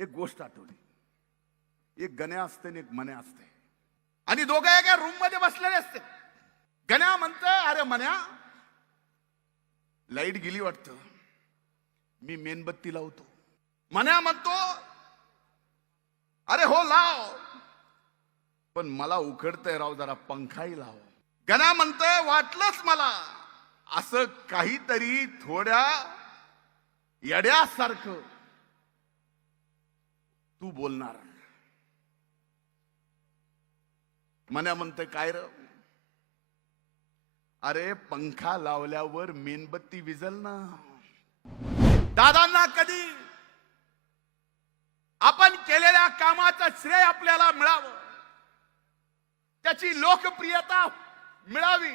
एक गोष्ट आठवली. एक गण्या असते आणि एक मन्या असते. आणि दोघं एका रूममध्ये बसलेले असते. गण्या म्हणत अरे मन्या लाइट गेली वाटतं. मी मेणबत्ती लावतो. मन्या म्हणतो अरे हो लाव. पण मला उखडतंय राव जरा पंखाही लाव. गणा म्हणतंय वाटलंच मला. असं काहीतरी थोड्या येड्यासारखं तू बोलणार. मन्या म्हणतोय काय र? अरे पंखा लावल्यावर मेणबत्ती विजल ना. दादांना कधी आपण केलेल्या कामाचं श्रेय आपल्याला मिळावं? त्याची लोकप्रियता मिळावी?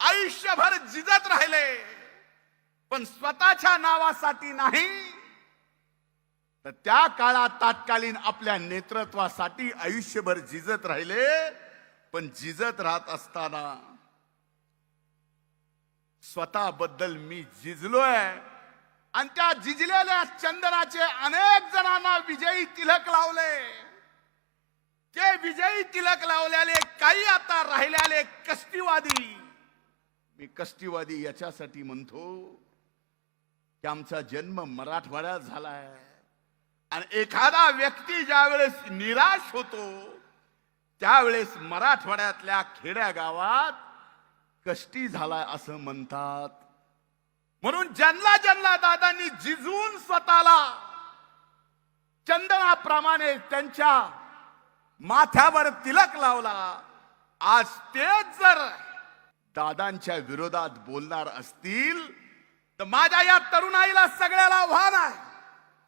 आयुष्यभर जिजत राहिले पण स्वतःच्या नावासाठी नाही. तर त्या काळात तात्कालीन आपल्या नेतृत्वासाठी आयुष्यभर झिजत राहिले पण झिजत राहत असताना स्वतःबद्दल मी झिजलोय. आणि त्या जिजलेल्या चंदनाचे अनेक जणांना विजयी तिलक लावले. ते विजयी तिलक लावल्याले काही आता राहिल्याले कष्टीवादी. मी कष्टीवादी याच्यासाठी म्हणतो की आमचा जन्म मराठवाड्यात झालाय. आणि एखादा व्यक्ती ज्यावेळेस निराश होतो त्यावेळेस मराठवाड्यातल्या खेड्या गावात कष्टी झालाय असं म्हणतात. म्हणून ज्यांना ज्यांना दादांनी जिजून स्वतःला चंदनाप्रमाणे त्यांच्या माथ्यावर तिलक लावला आज तेच जर दादांच्या विरोधात बोलणार असतील तर माझ्या या तरुणाईला सगळ्याला आव्हान आहे.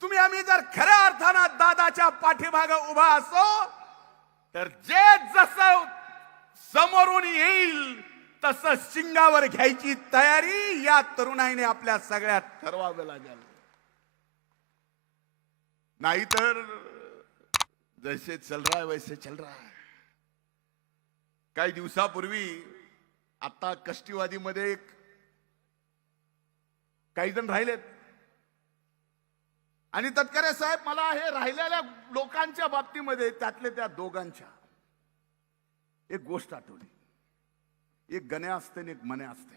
तुम्ही आम्ही जर खऱ्या अर्थानं दादाच्या पाठीमाग उभा असो तर जे जसं समोरून येईल तस शिंगावर घ्यायची तयारी या तरुणाईने आपल्या सगळ्यात ठरवावं लागेल. नाहीतर जैसे चल रहा है वैसे चल रहा है. काही दिवसापूर्वी आता कष्टीवादीमध्ये एक काही जण राहिलेत. आणि तत्करे साहेब मला हे राहिलेल्या लोकांच्या बाबतीमध्ये त्यातले त्या दोघांच्या. एक गोष्ट आठवली. एक गण्या असते आणि एक मन्या असते.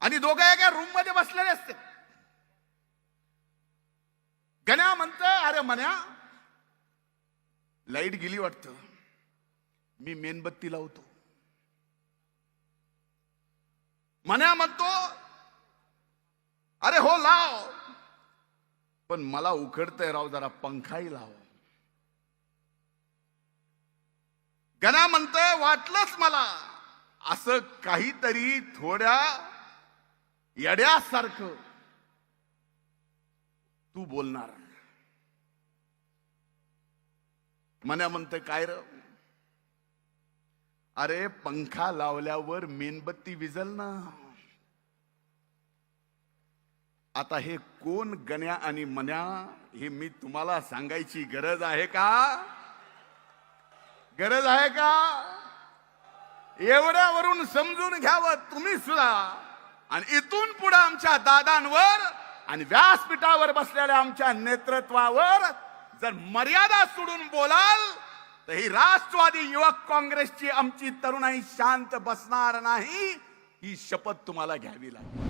आणि दोघं एका रूममध्ये बसलेले असते. गण्या म्हणत अरे मन्या लाइट गेली वाटतं. मी मेणबत्ती लावतो. मन्या म्हणतो अरे हो लाव. पण मला उकडतंय राव जरा पंखाही लाव. गणा म्हणतोय वाटलंच मला. असं काहीतरी थोड्या येड्यासारखं तू बोलणार. मन्या म्हणते काय र? अरे पंखा लावल्यावर मेणबत्ती विजल ना. आता हे कोण गण्या आणि मन्या हे मी तुम्हाला सांगायची गरज आहे का? गरज आहे का? एवढ्यावरून समजून घ्यावं तुम्ही सुद्धा. आणि इथून पुढे आमच्या दादांवर आणि व्यासपीठावर बसलेल्या आमच्या नेतृत्वावर जर मर्यादा सोडून बोलाल तर ही राष्ट्रवादी युवक काँग्रेसची आमची तरुणाई शांत बसणार नाही ही शपथ तुम्हाला घ्यावी लागेल.